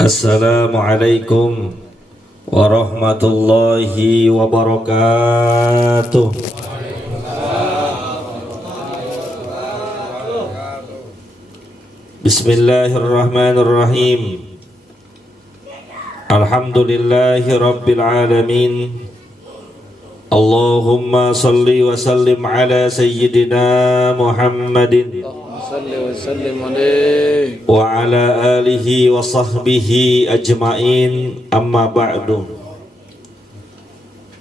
Assalamualaikum warahmatullahi wabarakatuh. Bismillahirrahmanirrahim. Alhamdulillahi rabbil alamin. Allahumma salli wa sallim ala sayyidina Muhammadin wa ala alihi wa sahbihi ajma'in, amma ba'du.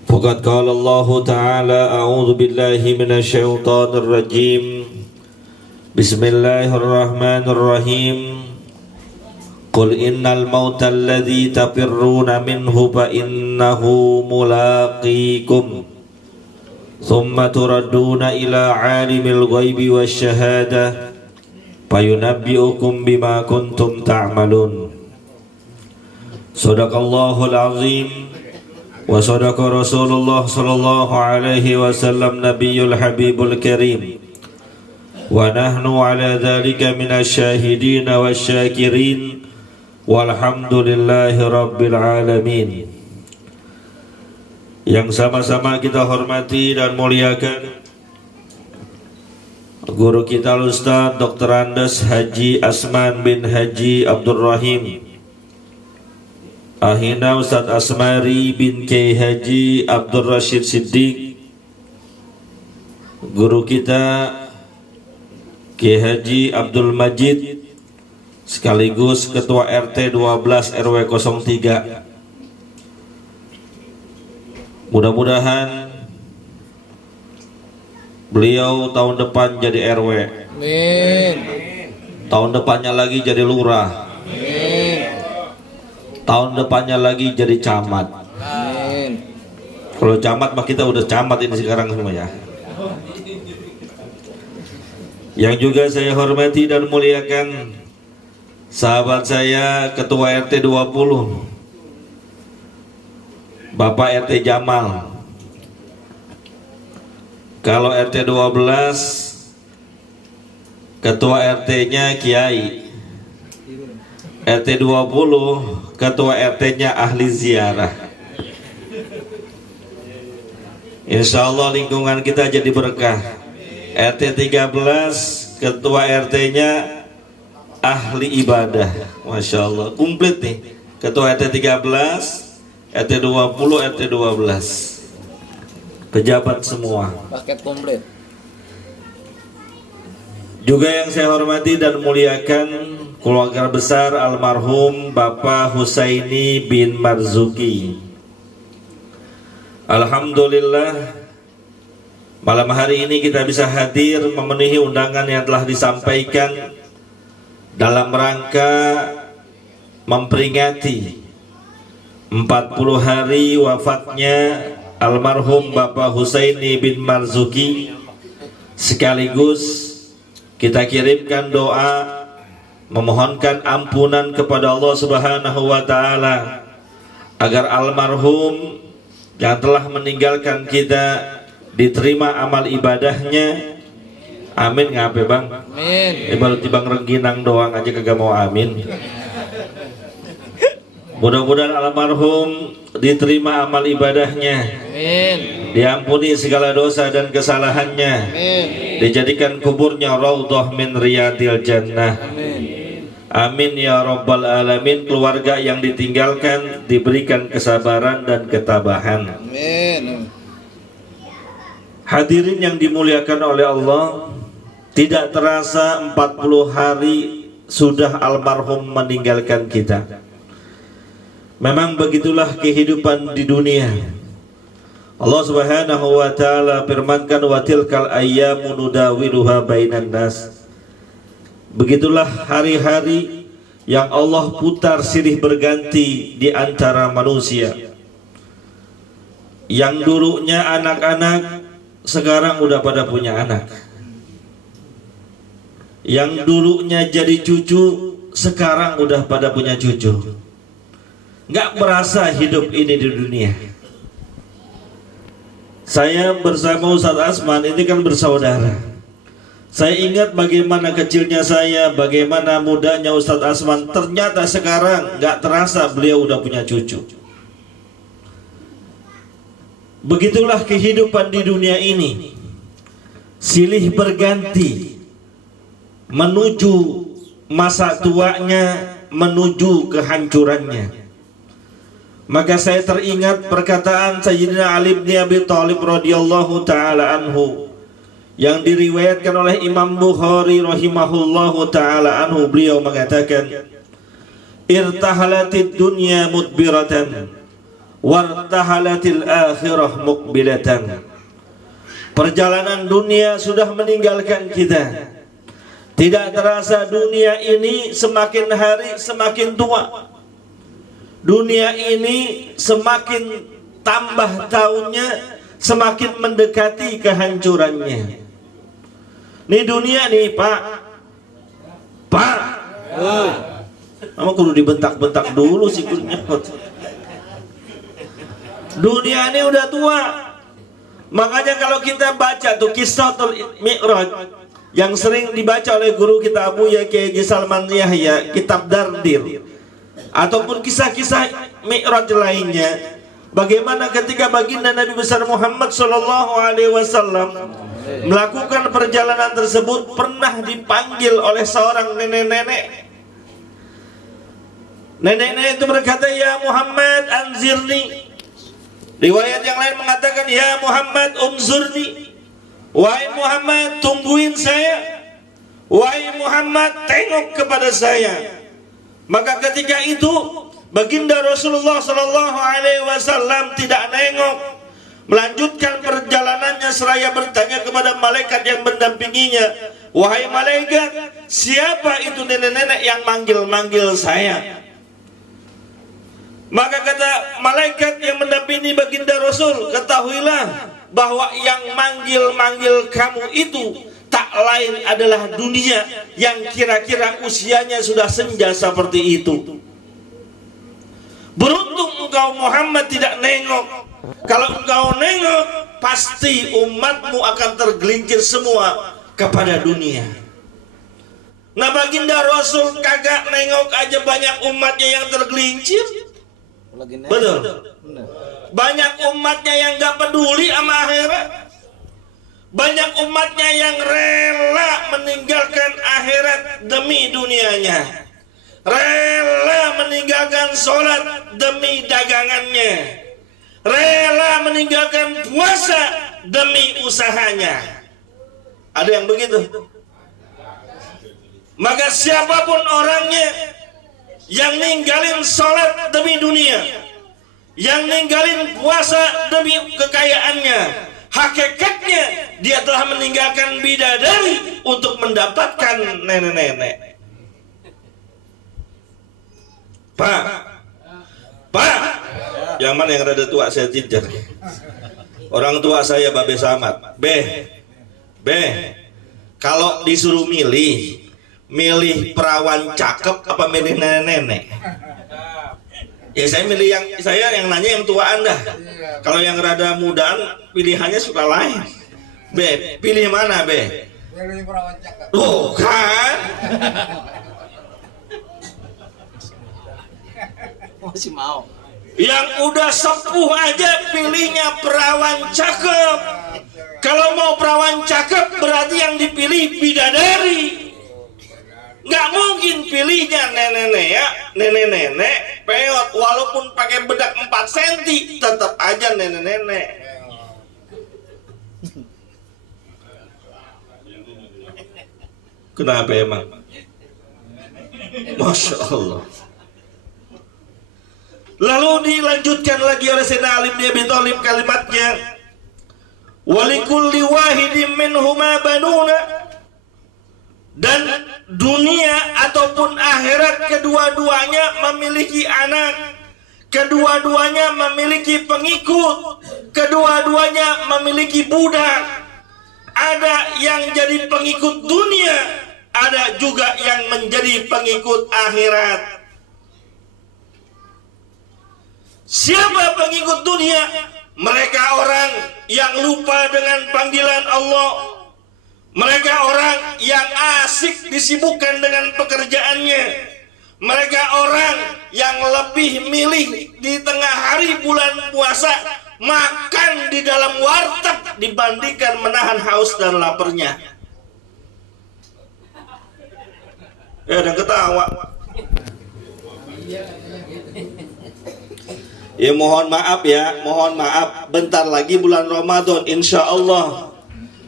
Faqad qala Allah ta'ala a'udzu billahi minasy syaithanir rajim. Bismillahirrahmanirrahim. Qul innal mauta alladzi tafirruna minhu fa innahu mulaqikum thumma turadduna ila 'alimil ghaibi wasyahadah fayunabbi'ukum bima kuntum ta'malun. Shadaqallahul azim wa shadaqa Rasulullah sallallahu alaihi wasallam nabiyul habibul karim wa nahnu ala dzalika minasyahidin wasyakirin walhamdulillahi rabbil alamin. Yang sama-sama kita hormati dan muliakan guru kita Ustaz Dr. Andes Haji Asman bin Haji Abdul Rahim, Ahina Ustaz Asmari bin Kiai Haji Abdul Rashid Siddiq, guru kita Kiai Haji Abdul Majid sekaligus Ketua RT 12 RW 03. Mudah-mudahan beliau tahun depan jadi RW. Amin. Tahun depannya lagi jadi lurah. Amin. Tahun depannya lagi jadi camat. Amin. Kalau camat mah kita udah camat ini sekarang semua ya. Yang juga saya hormati dan muliakan sahabat saya Ketua RT 20 Bapak RT Jamal. Kalau RT 12 Ketua RT-nya Kiai, RT 20 Ketua RT-nya ahli ziarah. Insya Allah lingkungan kita jadi berkah. RT 13 Ketua RT-nya ahli ibadah. Masya Allah, komplit nih. Ketua RT 13, RT 20, RT 12, pejabat semua, paket komplit. Juga yang saya hormati dan muliakan keluarga besar almarhum Bapak Husaini bin Marzuki. Alhamdulillah, malam hari ini kita bisa hadir memenuhi undangan yang telah disampaikan dalam rangka memperingati 40 hari wafatnya almarhum Bapak Husaini bin Marzuki, sekaligus kita kirimkan doa memohonkan ampunan kepada Allah Subhanahu wa taala agar almarhum yang telah meninggalkan kita diterima amal ibadahnya. Amin. Ngapain bang? Amin. Ibarat tibang rengginang doang aja kagak mau amin. Mudah-mudahan almarhum diterima amal ibadahnya. Amin. Diampuni segala dosa dan kesalahannya. Amin. Dijadikan kuburnya raudhah min riyadil jannah. Amin. Amin ya rabbal alamin. Keluarga yang ditinggalkan diberikan kesabaran dan ketabahan. Amin. Hadirin yang dimuliakan oleh Allah, tidak terasa 40 hari sudah almarhum meninggalkan kita. Memang begitulah kehidupan di dunia. Allah Subhanahu wa taala firmankan, wa tilkal ayyamu nudawiluha bainan nas. Begitulah hari-hari yang Allah putar silih berganti di antara manusia. Yang dulunya anak-anak sekarang udah pada punya anak. Yang dulunya jadi cucu sekarang udah pada punya cucu. Nggak merasa hidup ini di dunia. Saya bersama Ustaz Asman ini kan bersaudara. Saya ingat bagaimana kecilnya saya, bagaimana mudanya Ustadz Asman. Ternyata sekarang nggak terasa beliau udah punya cucu. Begitulah kehidupan di dunia ini, silih berganti menuju masa tuanya, menuju kehancurannya. Maka saya teringat perkataan Sayyidina Ali bin Abi Thalib radhiyallahu taala anhu yang diriwayatkan oleh Imam Bukhari rahimahullahu taala anhu. Beliau mengatakan, irtahalatid dunya mudbiratan wartahalatil akhirah muqbilatan. Perjalanan dunia sudah meninggalkan kita. Tidak terasa dunia ini semakin hari semakin tua. Dunia ini semakin tambah tahunnya, semakin mendekati kehancurannya. Ini dunia nih Pak. Kamu kudu dibentak-bentak dulu sih kudunya. Dunia ini udah tua. Makanya kalau kita baca tuh Qissatul Mi'raj yang sering dibaca oleh guru kita Abuya Kiai Haji Salman Yahya, kitab Dardir, ataupun kisah-kisah Mi'raj lainnya, bagaimana ketika baginda Nabi besar Muhammad sallallahu alaihi wasallam melakukan perjalanan tersebut pernah dipanggil oleh seorang nenek-nenek. Nenek-nenek itu berkata, "Ya Muhammad, anzirni." Riwayat yang lain mengatakan, "Ya Muhammad, unzurni." Wahai Muhammad, tungguin saya. Wahai Muhammad, tengok kepada saya. Maka ketika itu baginda Rasulullah sallallahu alaihi wasallam tidak nengok, melanjutkan perjalanannya seraya bertanya kepada malaikat yang mendampinginya, "Wahai malaikat, siapa itu nenek-nenek yang manggil-manggil saya?" Maka kata malaikat yang mendampingi baginda Rasul, "Ketahuilah bahwa yang manggil-manggil kamu itu tak lain adalah dunia yang kira-kira usianya sudah senja seperti itu. Beruntung engkau Muhammad tidak nengok. Kalau engkau nengok, pasti umatmu akan tergelincir semua kepada dunia." Nah, baginda Rasul kagak nengok aja banyak umatnya yang tergelincir. Betul. Banyak umatnya yang gak peduli sama akhirat. Banyak umatnya yang rela meninggalkan akhirat demi dunianya, rela meninggalkan sholat demi dagangannya, rela meninggalkan puasa demi usahanya. Ada yang begitu. Maka siapapun orangnya yang ninggalin sholat demi dunia, yang ninggalin puasa demi kekayaannya, hakikatnya dia telah meninggalkan bidadari untuk mendapatkan nenek-nenek. Pak, yang mana yang rada tua saya cincin? Orang tua saya Babe Samad. Kalau disuruh milih perawan cakep apa milih nenek-nenek? Ya saya milih yang nanya yang tuaan dah. Kalau yang rada mudaan pilihannya suka lain. Pilih mana Pilih perawan cakep. Kan? Masih mau. Yang udah sepuh aja pilihnya perawan cakep. Kalau mau perawan cakep berarti yang dipilih bidadari. Nggak mungkin pilihnya nenek-nenek peot, walaupun pakai bedak 4 cm tetap aja nenek-nenek. Kenapa emang? Masya Allah. Lalu dilanjutkan lagi oleh Sayyidina Ali bin Abi Thalib kalimatnya, "Walikulli wahidin minhuma banuna." Dan dunia ataupun akhirat kedua-duanya memiliki anak, kedua-duanya memiliki pengikut, kedua-duanya memiliki budak. Ada yang jadi pengikut dunia, ada juga yang menjadi pengikut akhirat. Siapa pengikut dunia? Mereka orang yang lupa dengan panggilan Allah. Mereka orang yang asik disibukkan dengan pekerjaannya. Mereka orang yang lebih milih di tengah hari bulan puasa makan di dalam warteg dibandingkan menahan haus dan laparnya. Ada ketawa. Ya mohon maaf ya, mohon maaf. Bentar lagi bulan Ramadan, insya Allah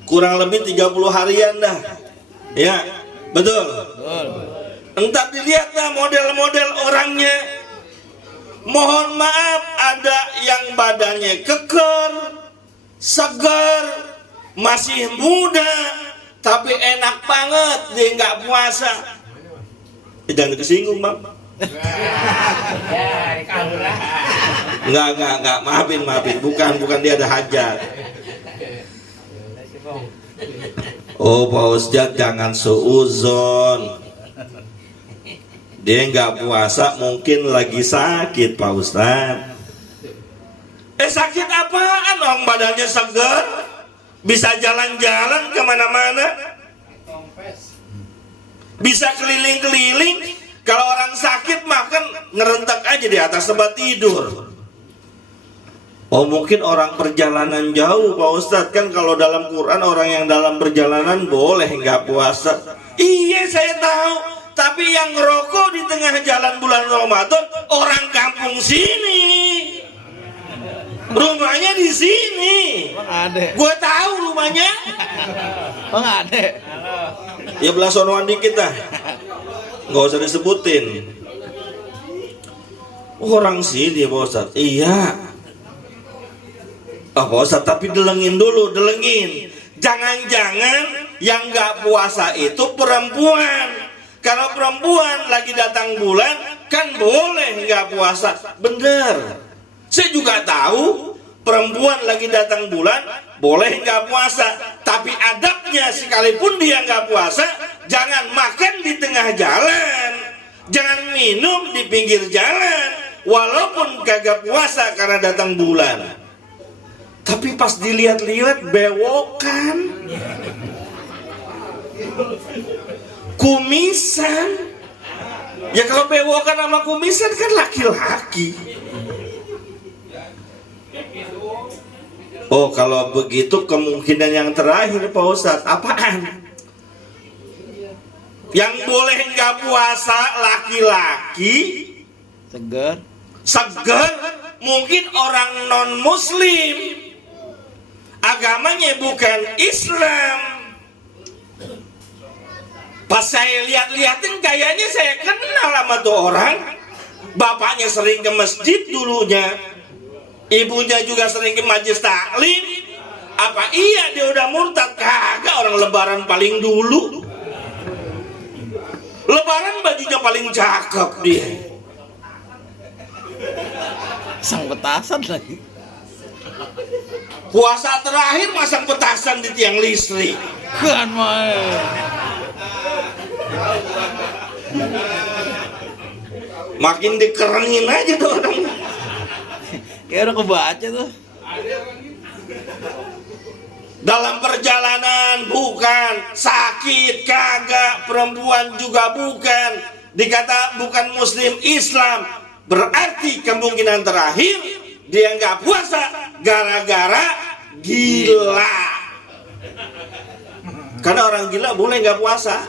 kurang lebih 30 harian dah. Ya, betul. Entar dilihat dah model-model orangnya. Mohon maaf, ada yang badannya keker, segar, masih muda, tapi enak banget dia nggak puasa. Jangan kesinggung, Bang. Enggak, maafin, bukan dia ada hajat. Oh Pak Ustadz, jangan seuzon. Dia nggak puasa mungkin lagi sakit Pak Ustadz. Sakit apaan? Orang badannya segar, bisa jalan-jalan kemana-mana, bisa keliling-keliling. Kalau orang sakit makan ngerentak aja di atas tempat tidur. Oh mungkin orang perjalanan jauh Pak Ustadz. Kan kalau dalam Quran orang yang dalam perjalanan boleh nggak puasa. Iya saya tahu. Tapi yang ngerokok di tengah jalan bulan Ramadan orang kampung sini. Rumahnya di sini. Gue tahu rumahnya. Oh nggak ada. Ya belah sonoan dikit dah. Nggak usah disebutin. Orang sini Pak Ustadz. Iya. Pak Ustadz, tapi delengin dulu, delengin. Jangan-jangan yang nggak puasa itu perempuan. Kalau perempuan lagi datang bulan, kan boleh nggak puasa. Bener. Saya juga tahu perempuan lagi datang bulan boleh nggak puasa. Tapi adabnya sekalipun dia nggak puasa, jangan makan di tengah jalan, jangan minum di pinggir jalan, walaupun kagak puasa karena datang bulan. Tapi pas dilihat-lihat bewokan, kumisan. Ya kalau bewokan sama kumisan kan laki-laki. Oh kalau begitu kemungkinan yang terakhir Pak Ustadz, apaan? Yang boleh nggak puasa laki-laki segar, mungkin orang non muslim, agamanya bukan Islam. Pas saya lihat-lihatin kayaknya saya kenal sama tuh orang. Bapaknya sering ke masjid dulunya, ibunya juga sering ke majelis taklim. Apa iya dia udah murtad? Kagak, orang lebaran paling dulu. Lebaran bajunya paling cakep dia. Sang petasan lagi. Puasa terakhir masang petasan di tiang listrik. Kan main. Makin dikerengin aja tuh orang. Ya udah kebaca tuh. Dalam perjalanan bukan, sakit kagak, perempuan juga bukan, dikata bukan muslim Islam, berarti kemungkinan terakhir dia nggak puasa gara-gara gila. Karena orang gila boleh nggak puasa,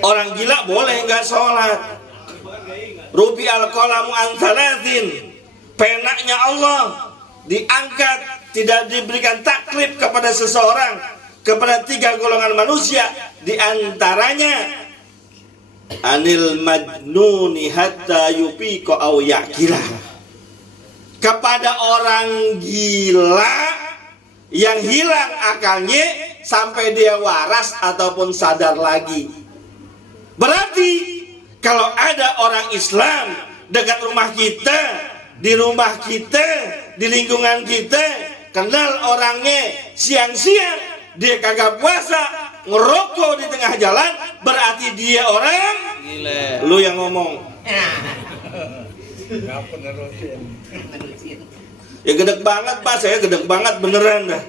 orang gila boleh nggak sholat. Rubi al-qalamu an thalathin, penaknya Allah diangkat, tidak diberikan taklif kepada seseorang, kepada 3 golongan manusia, diantaranya anil majnuni hatta yufiqa au yaqila, kepada orang gila yang hilang akalnya sampai dia waras ataupun sadar lagi. Berarti kalau ada orang Islam dekat rumah kita, di rumah kita, di lingkungan kita, kenal orangnya, siang-siang dia kagak puasa, ngerokok di tengah jalan, berarti dia orang gila. Lu yang ngomong. Ya gedeg banget Pak, saya gedeg banget beneran dah.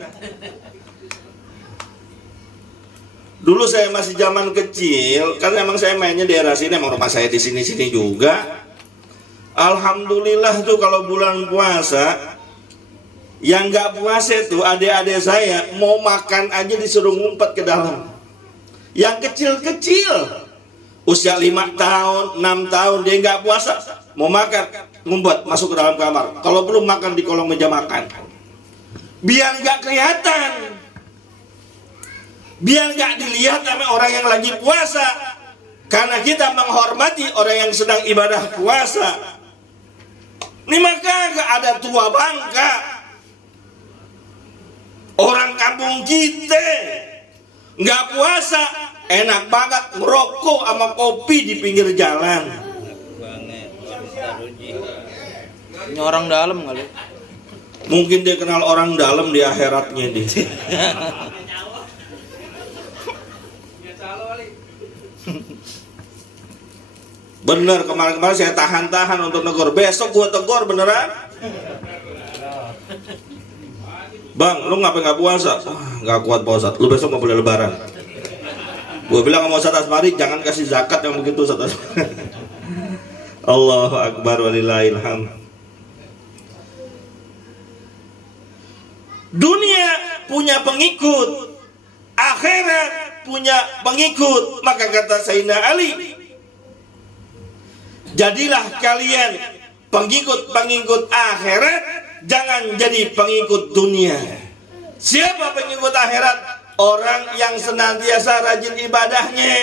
Dulu saya masih zaman kecil, kan emang saya mainnya di daerah sini, emang rumah saya di sini-sini juga. Alhamdulillah tuh kalau bulan puasa, yang nggak puasa tuh adik-adik saya mau makan aja disuruh ngumpet ke dalam. Yang kecil-kecil, usia 5 tahun, 6 tahun, dia nggak puasa, mau makan, ngumpet masuk ke dalam kamar. Kalau belum makan di kolong meja makan, biar nggak kelihatan, biar nggak dilihat sama orang yang lagi puasa, karena kita menghormati orang yang sedang ibadah puasa. Ini maka nggak ada tua bangka, orang kampung kita nggak puasa, enak banget ngerokok sama kopi di pinggir jalan. Ini orang dalam kali. Mungkin dia kenal orang dalam di akhiratnya dia. Bener, kemarin-kemarin saya tahan-tahan untuk negor. Besok gua tegur beneran. Bang, lu ngapain nggak puasa? Nggak kuat Pak Ustadz. Lu besok nggak boleh lebaran. Gua bilang sama Ustadz Asmari, jangan kasih zakat yang begitu Ustadz. Allahu Akbar walillahil hamd. Dunia punya pengikut, akhirat punya pengikut. Maka kata Sayyidina Ali, jadilah kalian pengikut-pengikut akhirat, jangan jadi pengikut dunia. Siapa pengikut akhirat? Orang yang senantiasa rajin ibadahnya,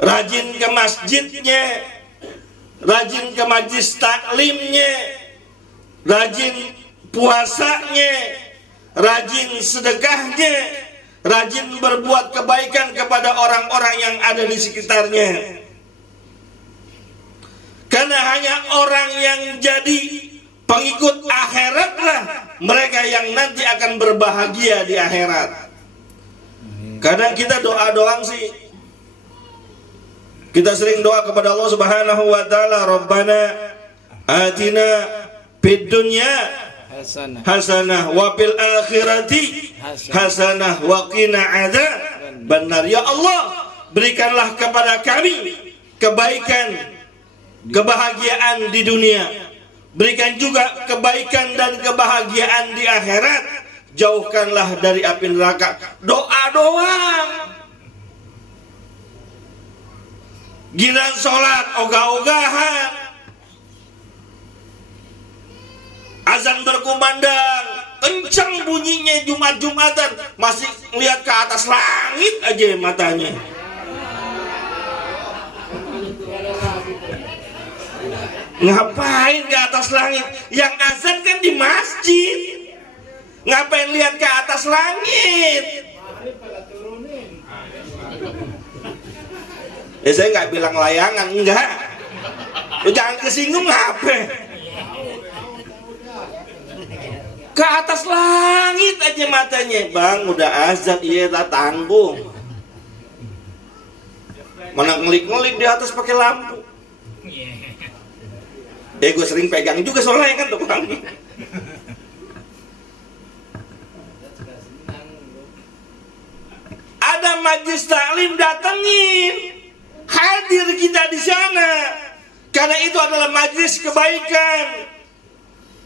rajin ke masjidnya, rajin ke majlis taklimnya, rajin puasanya, rajin sedekahnya, rajin berbuat kebaikan kepada orang-orang yang ada di sekitarnya. Karena hanya orang yang jadi pengikut akhiratlah mereka yang nanti akan berbahagia di akhirat. Kadang kita doa doang sih. Kita sering doa kepada Allah Subhanahu wa taala, Rabbana atina fid dunya hasanah wa fil akhirati hasanah wa qina adzabannar. Ya Allah, berikanlah kepada kami kebaikan, kebahagiaan di dunia, berikan juga kebaikan dan kebahagiaan di akhirat, jauhkanlah dari api neraka. Doa doang. Giliran sholat ogah-ogahan, azan berkumandang kencang bunyinya, Jumat-Jumatan masih lihat ke atas langit aja matanya. Ngapain ke atas langit? Yang azan kan di masjid. Ngapain lihat ke atas langit? Ya saya nggak bilang layangan, enggak. Lu jangan kesinggung apa? Ke atas langit aja matanya. Bang, udah azan, iya tak tanggung. Mana ngelik-ngelik di atas pakai lampu. Gue sering pegang juga soalnya kan tuh bang. Ada majlis taklim, datengin, hadir kita di sana, karena itu adalah majlis kebaikan,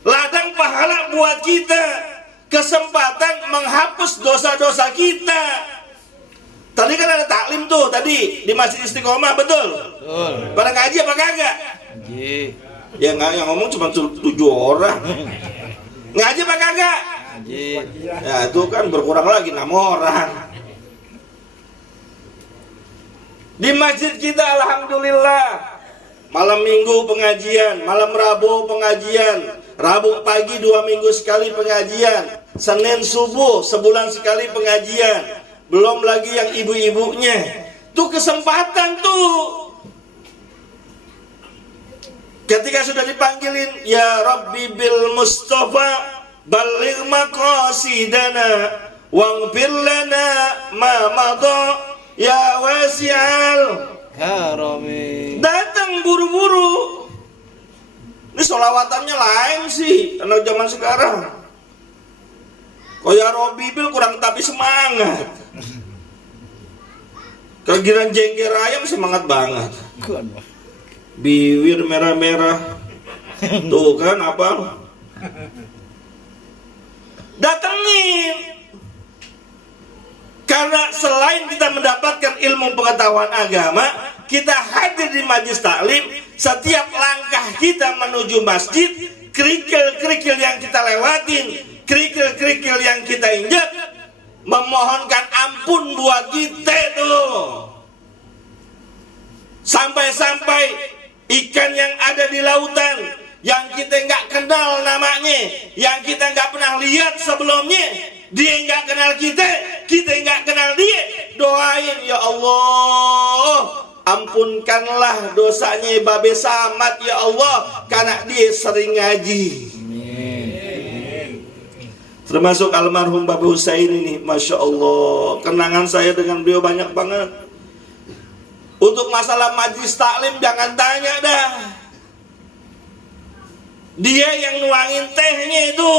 ladang pahala buat kita, kesempatan menghapus dosa-dosa kita. Tadi kan ada taklim tuh tadi di Masjid Istiqomah, betul? Betul. Pada ngaji apa kagak? Ngaji. Ya nggak, yang ngomong cuma 7 orang. Ngaji apa kagak? Ngaji. Ya itu kan berkurang lagi 6 orang. Di masjid kita alhamdulillah malam minggu pengajian, malam Rabu pengajian, Rabu pagi 2 minggu sekali pengajian, Senin subuh sebulan sekali pengajian, belum lagi yang ibu-ibunya. Tuh kesempatan tuh. Ketika sudah dipanggilin, ya Rabbi bil Mustafa balligh maqasidana waghfir lana ma madha ya wasi'al Harami. datang buru-buru. Ini sholawatannya lain sih anak zaman sekarang. Oh ya Rabbi bil kurang tapi semangat. Kegiran jengger ayam semangat banget. Kan. Bibir merah-merah. Tuh kan apa? Datengin. Karena selain kita mendapatkan ilmu pengetahuan agama, kita hadir di majelis taklim. Setiap langkah kita menuju masjid, kerikil-kerikil yang kita lewatin, kerikil-kerikil yang kita injak, memohonkan ampun buat kita tuh. Sampai-sampai ikan yang ada di lautan, yang kita nggak kenal namanya, yang kita nggak pernah lihat sebelumnya, dia nggak kenal kita nggak kenal dia, doain, ya Allah, ampunkanlah dosanya Babe Samad ya Allah, karena dia sering ngaji. Termasuk almarhum Babe Husain ini, Masya Allah, kenangan saya dengan beliau banyak banget. Untuk masalah majlis taklim jangan tanya dah. Dia yang nuangin tehnya itu.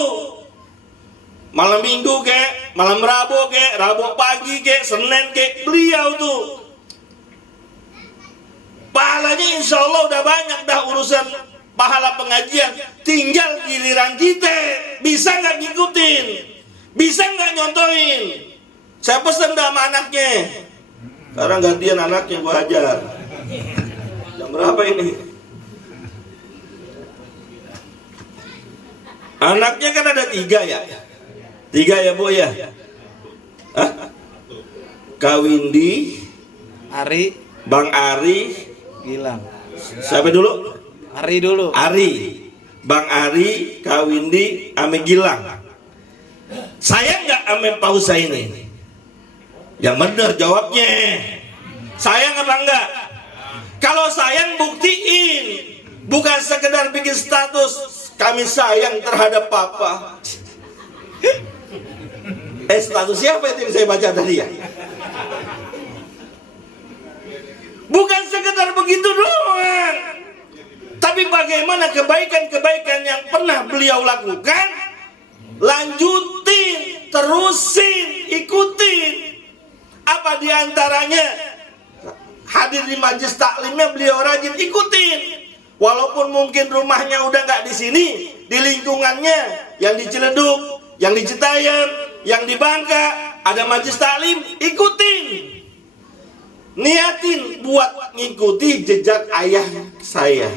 Malam minggu kek, malam Rabu kek, Rabu pagi kek, Senin kek, beliau tuh. Pahalanya insya Allah udah banyak dah urusan pahala pengajian. Tinggal giliran kita, bisa nggak ngikutin, bisa nggak nyontohin. Saya pesen dah sama anaknya. Sekarang gantian anaknya gua ajar. Jam berapa ini? Anaknya kan ada 3 ya? 3 ya Bu ya? Hah? Kawindi, Ari, Bang Ari, Gilang. siapa dulu? Ari dulu. Ari, Bang Ari, Kawindi, ame Gilang. Saya nggak ame Pak Husain ini. Yang benar jawabnya. Sayang apa enggak? Kalau sayang buktiin, bukan sekedar bikin status kami sayang terhadap Papa. Status siapa itu yang saya baca tadi ya? Bukan sekedar begitu doang, tapi bagaimana kebaikan-kebaikan yang pernah beliau lakukan, lanjutin, terusin, ikutin. Apa diantaranya? Hadir di majelis taklimnya beliau rajin ikutin. Walaupun mungkin rumahnya udah nggak di sini, di lingkungannya, yang di Ciledug, yang di Citayam, yang di Bangka, ada majelis taklim, ikutin. Niatin buat ngikuti jejak ayah saya.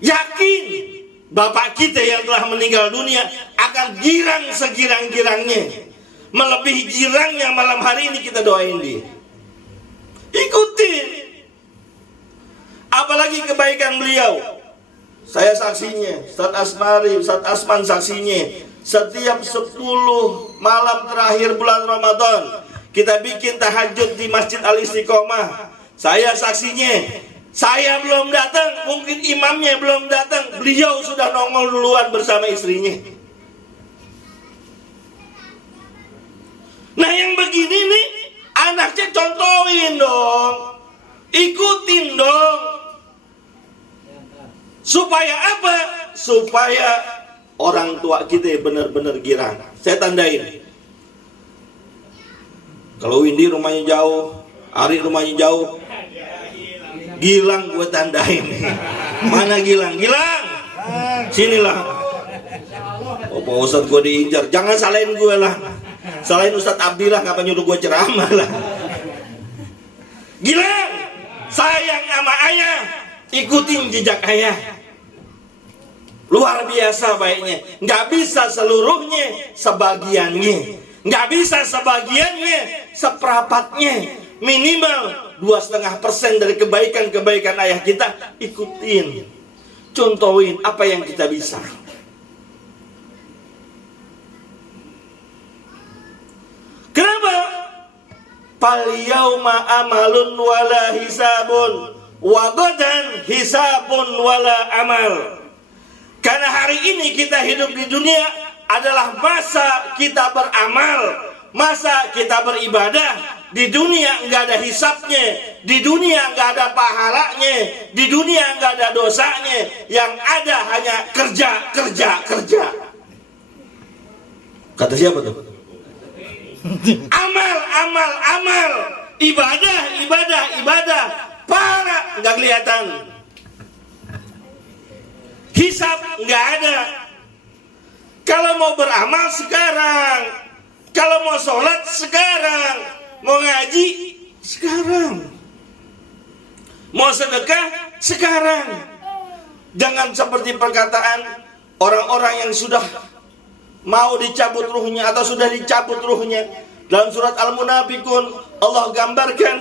Yakin bapak kita yang telah meninggal dunia akan girang segirang-girangnya. Melebihi girangnya malam hari ini, kita doain dia. Ikutin. Apalagi kebaikan beliau. Saya saksinya, Ustaz Asmari, Ustaz Asman saksinya. Setiap 10 malam terakhir bulan Ramadan, kita bikin tahajud di Masjid Al-Istiqomah. Saya saksinya. Saya belum datang, mungkin imamnya belum datang, beliau sudah nongol duluan bersama istrinya. Nah yang begini nih, anaknya contohin dong, ikutin dong. Supaya apa? Supaya orang tua kita benar-benar girang. Saya tandain. Kalau Windy rumahnya jauh, Ari rumahnya jauh, Gilang gue tandain. Mana Gilang? Gilang, sinilah. Oh Pak Ustadz gue diincar. Jangan salahin gue lah. Salahin Ustadz Abdillah, ngapa nyuruh gue ceramah lah. Gilang, sayang sama ayah, ikutin jejak ayah. Luar biasa baiknya. Nggak bisa seluruhnya, sebagiannya. Nggak bisa sebagiannya, seperapatnya. Minimal 2,5% dari kebaikan-kebaikan ayah kita, ikutin, contohin apa yang kita bisa. Kenapa? Fal yauma amalun wala hisabun wa gadan hisabun wala amal. Karena hari ini kita hidup di dunia adalah masa kita beramal, masa kita beribadah. Di dunia nggak ada hisabnya, di dunia nggak ada pahalanya, di dunia nggak ada dosanya. Yang ada hanya kerja, kerja, kerja. Kata siapa tuh? Amal, amal, amal. ibadah, pahala nggak kelihatan, hisab nggak ada. Kalau mau beramal sekarang, kalau mau sholat sekarang, mau ngaji sekarang, mau sedekah sekarang. Jangan seperti perkataan orang-orang yang sudah mau dicabut ruhnya atau sudah dicabut ruhnya. Dalam surat Al-Munafiqun Allah gambarkan,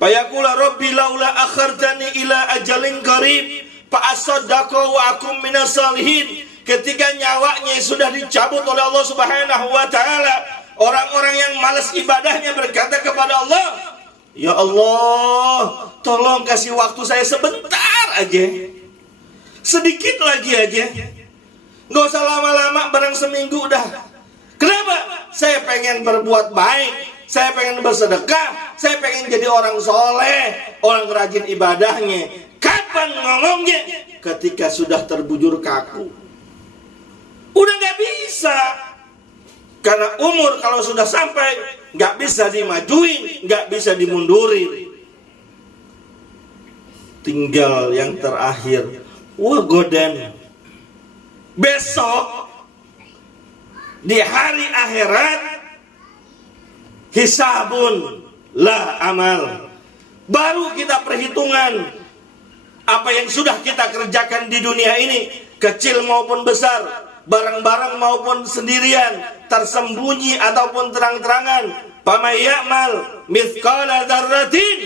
Fayaqula rabbi laula akhartani ila ajalin qarib fa asaddaqu wa akum minas salihin. Ketika nyawanya sudah dicabut oleh Allah Subhanahu wa taala, orang-orang yang malas ibadahnya berkata kepada Allah, ya Allah, tolong kasih waktu saya sebentar aja, sedikit lagi aja, nggak usah lama-lama, barang seminggu udah. Kenapa? Saya pengen berbuat baik, saya pengen bersedekah, saya pengen jadi orang soleh, orang rajin ibadahnya. Kapan ngomongnya? Ketika sudah terbujur kaku. Udah nggak bisa, karena umur kalau sudah sampai nggak bisa dimajuin, nggak bisa dimundurin. Tinggal yang terakhir, wagodan. Besok di hari akhirat, hisabun la amal. Baru kita perhitungan apa yang sudah kita kerjakan di dunia ini, kecil maupun besar, barang-barang maupun sendirian, tersembunyi ataupun terang-terangan. Faman ya'mal mithqala dzarratin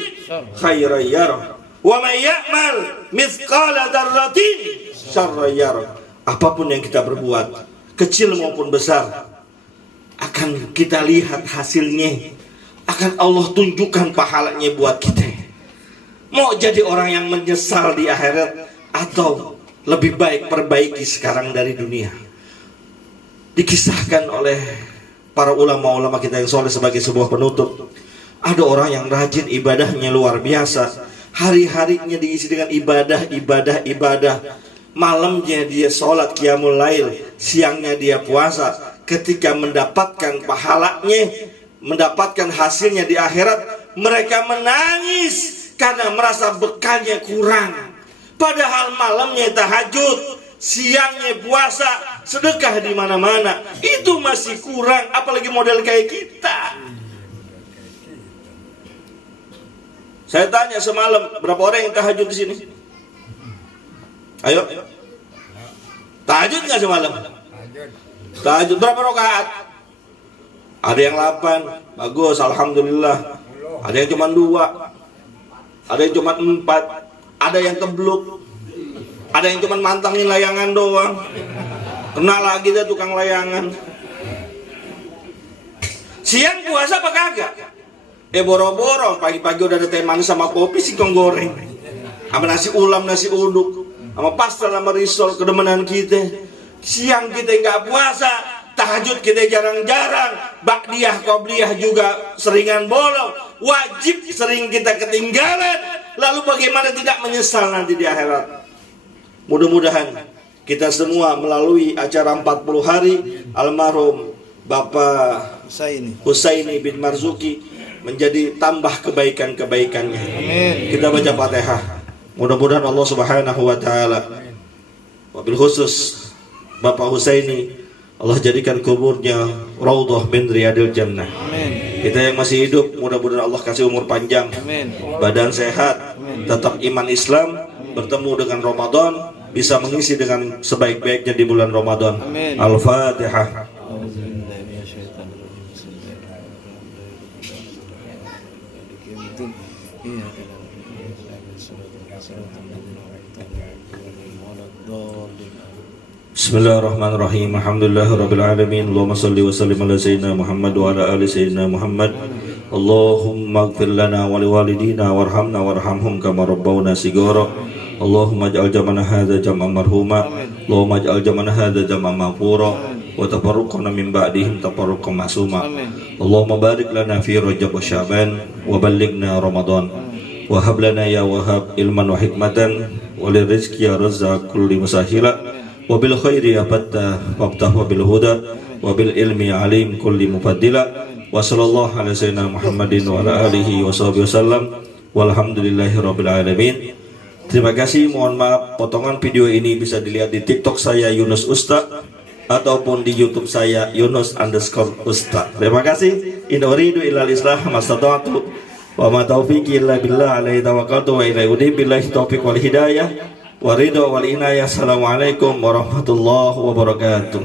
khairan yarah wa man ya'mal mithqala dzarratin syarran yarah. Apapun yang kita berbuat, kecil maupun besar, akan kita lihat hasilnya, akan Allah tunjukkan pahalanya buat kita. Mau jadi orang yang menyesal di akhirat atau lebih baik perbaiki sekarang dari dunia. Dikisahkan oleh para ulama-ulama kita yang soleh sebagai sebuah penutup, ada orang yang rajin ibadahnya luar biasa, hari-harinya diisi dengan ibadah. Malamnya dia sholat qiyamul lail, siangnya dia puasa. Ketika mendapatkan pahalanya, mendapatkan hasilnya di akhirat, mereka menangis karena merasa bekalnya kurang. Padahal malamnya tahajud, siangnya puasa, sedekah di mana-mana, itu masih kurang, apalagi model kayak kita. Saya tanya semalam, berapa orang yang tahajud di sini? Ayo, tahajud nggak semalam? Tahajud berapa rakaat? Ada yang 8, bagus, alhamdulillah. Ada yang cuma 2, ada yang cuma 4, ada yang kebluk, ada yang cuma mantangin layangan doang. Kena lagi dah tukang layangan. Siang puasa apa kagak? Boro-boro pagi-pagi udah ada teh manis sama kopi, singkong goreng, sama nasi ulam, nasi uduk, sama pastel, sama risol, kedemenan kita. Siang kita nggak puasa, tahajud kita jarang-jarang, ba'diyah, qobliyah juga seringan bolong, wajib sering kita ketinggalan. Lalu bagaimana tidak menyesal nanti di akhirat? Mudah-mudahan kita semua melalui acara 40 hari almarhum Bapak Husaini bin Marzuki menjadi tambah kebaikan-kebaikannya. Amin. Kita baca Fatihah. Mudah-mudahan Allah Subhanahu wa taala, wabil khusus Bapak Husaini, Allah jadikan kuburnya raudhah min riyadil jannah. Amin. Kita yang masih hidup, mudah-mudahan Allah kasih umur panjang. Amin. Badan sehat, tetap iman Islam, bertemu dengan Ramadan, bisa mengisi dengan sebaik-baiknya di bulan Ramadan. Amin. Al-Fatihah. Bismillahirrahmanirrahim. Alhamdulillahirabbil alamin. Allahumma shalli wa sallim ala sayyidina Muhammad wa ala ali sayyidina Muhammad. Allahumma ighfir lana wa liwalidina warhamna warhamhum kama rabbawna shighara. Allahumma ij'al jam'ana hadza jam'an marhuma. Allahumma ij'al jam'ana hadza jam'an maghfura wa tafarruqna min ba'dihim tafarruqan ma'suma. Allahumma barik lana fi Rajab wa Sya'ban wa ballighna Ramadan. Wa hab lana ya Wahhab ilman wa hikmatan wa lirizqi ya Razzaq kulli musahila. Wa bil khairi ya fattah wabtah wa bil huda wa bil ilmi alim kulli mufaddila Wa sallallahu ala sayyidina Muhammadin wa ala alihi wa sahbihi wasallam. Walhamdulillahirabbil alamin. Terima kasih, mohon maaf potongan video ini bisa dilihat di TikTok saya Yunus Ustaz ataupun di YouTube saya Yunus_Ustaz. Terima kasih. In uridu illal islah mastata'tu wa ma taufiqi illa billah alaihi tawakkaltu wa ilaihi unib billahi taufiq wal hidayah wa ridha wal inayah. Assalamualaikum warahmatullahi wabarakatuh.